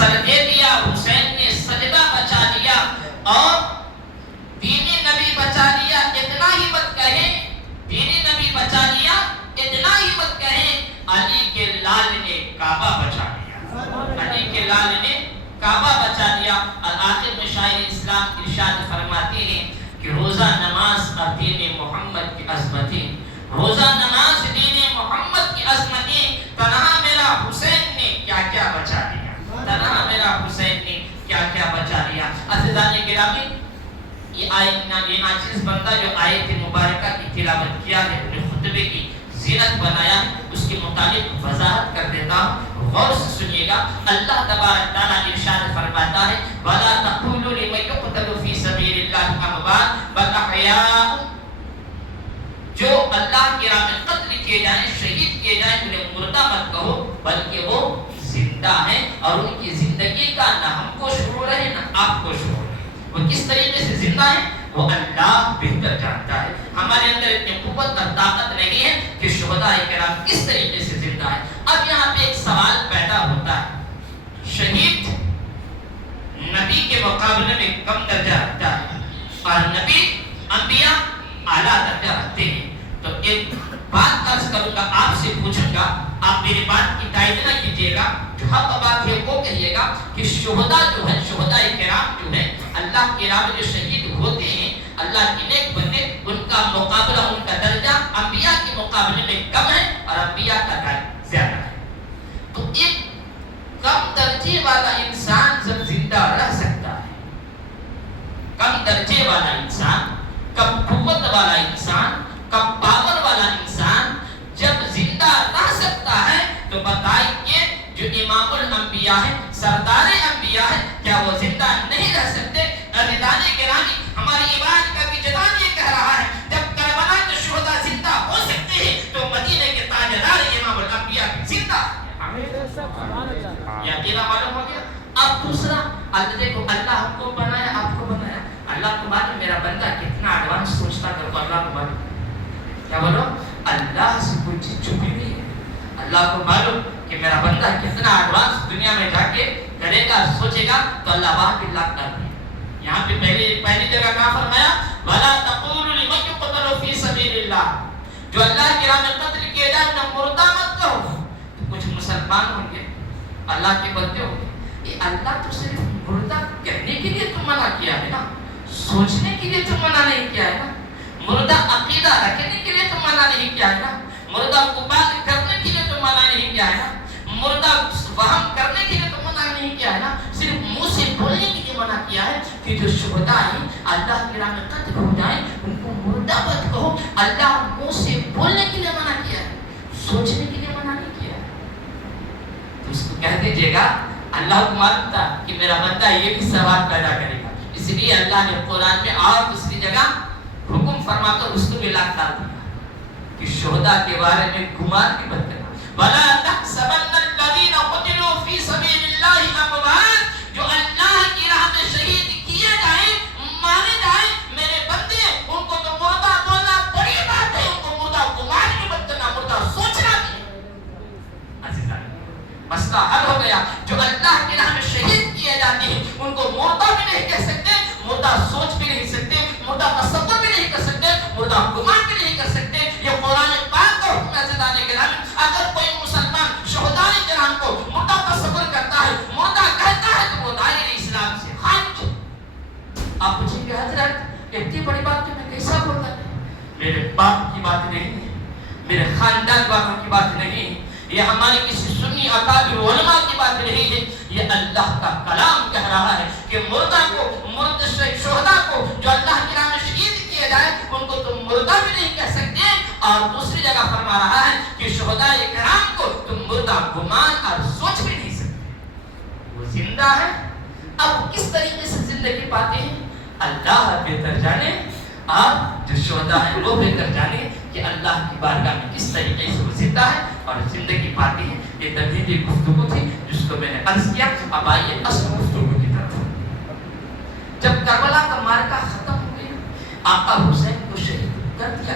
سر دے دیا، حسین نے سجدہ بچا لیا اور دین نبی بچا لیا۔ اتنا ہی مت کہیں دین نبی بچا لیا، اتنا ہی مت کہیں علی کے لال نے کعبہ بچا لیا، علی کے لال نے کعبہ بچا لیا۔ اور آخر میں شاعر اسلام ارشاد فرماتے ہیں کہ روزہ نماز اور دین محمد کی عظمتیں، روزہ نماز دین محمد کی عظمتیں، تنہا میرا حسین نے کیا کیا بچا لیا، تنہا میرا حسین نے کیا کیا بچا لیا۔ عزیزان گرامی، یہ ناچیز بندہ جو آیت مبارکہ کی تلاوت کیا ہے، اپنے خطبے کی زینت بنایا، اس کے متعلق وضاحت کر دیتا ہوں، غور سے سنیے گا۔ اللہ تبارک تعالیٰ ارشاد فرماتا ہے وَلَا تَقُولُوا لِمَن يُقْتَلُ فِي سَبِيلِ اللَّهِ أَمْوَاتٌ بَلْ أَحْيَاءٌ، جو اللہ کی راہ میں قتل کیے جائیں، شہید کیے جائیں، انہیں مردہ مت کہو بلکہ وہ زندہ ہیں، اور ان کی زندگی کا نہ ہم کو شعور ہے نہ آپ کو شعور ہے۔ وہ کس طریقے سے زندہ ہیں وہ اللہ بہتر جانتا ہے۔ ہمارے اندر اتنی قوت اور طاقت نہیں ہے کہ شہداء کرام کس طریقے سے زندہ ہیں۔ اب یہاں پہ ایک سوال پیدا ہوتا ہے، شہید نبی کے مقابلے میں کم درجہ رکھتا ہے اور نبی انبیاء اعلیٰ درجہ رکھتے ہیں، تو ایک بات عرض کروں گا، آپ سے پوچھوں گا، آپ میری بات کی تائید نہ کیجیے گا، جو حق بات ہے وہ کہیے گا کہ شہداء جو ہیں، شہداء کرام جو ہیں، اللہ کے راہ میں جو شہید ہوتے ہیں، اللہ کے نیک بندے، ان کا مقابلہ، ان کا درجہ انبیاء کے مقابلے میں کم ہے اور انبیاء کا درجہ زیادہ ہے۔ تو ایک کم درجے والا انسان جب زندہ رہ سکتا ہے، کم درجے والا انسان، کم قوت والا انسان، کم پاور والا انسان جب زندہ رہ سکتا ہے، تو بتائیے جو امام الانبیاء ہے، سردار انبیاء ہے، کیا وہ زندہ نہیں رہ سکتے؟ عزیزان گرامی، ہماری ایمان کا وجدان یہ کہہ رہا ہے جب کربلا کے شہداء زندہ ہو سکتے ہیں تو مدینے کے تاجدار امام الانبیاء بھی زندہ ہیں۔ یقینا معلوم ہو گیا۔ اب دوسرا، اللہ دیکھو، اللہ ہم کو بنایا، آپ کو بنایا، اللہ کو معلوم میرا بندہ کتنا ایڈوانس سوچتا کرو، اللہ کو معلوم، کیا بولو، اللہ سے کوئی چیز چھپی نہیں ہے، اللہ کو معلوم کہ میرا بندہ کتنا ایڈوانس دنیا میں جا کے کرے گا، سوچے گا، تو اللہ واہ کی لاکھ کر دے۔ یہاں پہ پہلی جگہ کہاں فرمایا وَلَا تَقُولُوا لِمَن يُقْتَلُ فِي سَبِيلِ اللَّهِ، جو اللہ کی راہ میں قتل کیے جائیں انہیں مردہ مت کہو۔ تو کچھ مسلمان ہوں گے، اللہ کے بندے ہوں گے، یہ اللہ تو صرف مردہ کہنے کے لیے تو منع کیا ہے نا، سوچنے کے لیے تو منع نہیں کیا ہے نا، مردہ عقیدہ رکھنے کے لیے تو منع نہیں کیا ہے نا، مردہ کو بات کرنے کے لیے تو منع نہیں کیا ہے نا، مردہ وہم کرنے کے لیے تو منع نہیں کیا ہے نا، صرف منہ سے بولنے کے لیے منع کیا ہے کہ جو شہداء ہیں اللہ کی راہ میں قتل ہو جائیں ان کو مردہ مت کہو۔ اللہ منہ سے بولنے کے لیے منع کیا ہے، سوچنے کے لیے منع نہیں کیا ہے۔ تو اس کو کہہ دیجیے گا اللہ کو معلوم تھا کہ میرا بندہ یہ بھی سوال پیدا کرے گا، اس لیے اللہ نے قرآن میں اور دوسری جگہ حکم فرما کر اس کو بھی لاکھ ڈال دیا کہ شہداء کے بارے میں گمان بھی مت کرنا۔ وَلَا تَحْسَبَنَّ الَّذِينَ قُتِلُوا فِي سَبِيلِ اللَّهِ أَمْوَاتٌ، جو اللہ کی راہ میں شہید کیے جائیں، مارے جائیں، میرے بندے ان کو تو مردہ بولنا بڑی بات ہے، ان کو مردہ گمان بھی مت کرنا، مردہ سوچنا بھی۔ عزیزان، مسئلہ حل ہو گیا۔ جو اللہ کی راہ میں شہید کیے جاتے ہیں ان کو مردہ بھی نہیں کہہ سکتے، مردہ سوچ بھی نہیں سکتے، مردہ تصور بھی نہیں کر سکتے، مردہ گمان بھی نہیں کر سکتے۔ یہ قرآن پاک کا حکم ہے۔ عزیزان گرامی، اگر کوئی مسلمان شہداء کرام کو مردہ تصور کرتا ہے، مردہ کہتا ہے، تو وہ دائرۂ اسلام سے خارج۔ آپ پوچھیں گے حضرت اتنی بڑی بات تو میں کیسا بول رہا ہوں؟ میرے باپ کی بات نہیں ہے، میرے خاندان والوں کی بات نہیں ہے، یہ ہمارے کسی سنی اکابر علماء کی بات نہیں ہے، یہ اللہ کا کلام کہہ رہا ہے کہ مردہ کو، مرد شہداء کو جو اللہ کی راہ میں شہید کیے جائے ان کو تم مردہ بھی نہیں کہہ سکتے، اور دوسری جگہ فرما رہا ہے کہ شہداء کرام کو تم مردہ گمان اور سوچ بھی نہیں سکتے، وہ زندہ ہے۔ اب کس طریقے سے زندگی پاتے ہیں اللہ بہتر جانے، اور جو شہداء ہیں وہ بہتر جانے کہ اللہ کی بارگاہ میں کس طریقے سے وہ زندہ ہے اور زندگی پاتے ہیں۔ یہ تمہیدی گفتگو تھی جس کو میں نے عرض کیا۔ اب آئیے اصل گفتگو کی طرف۔ جب کربلا کا معرکہ ختم ہو گیا، آقا حسین کو شہید کر دیا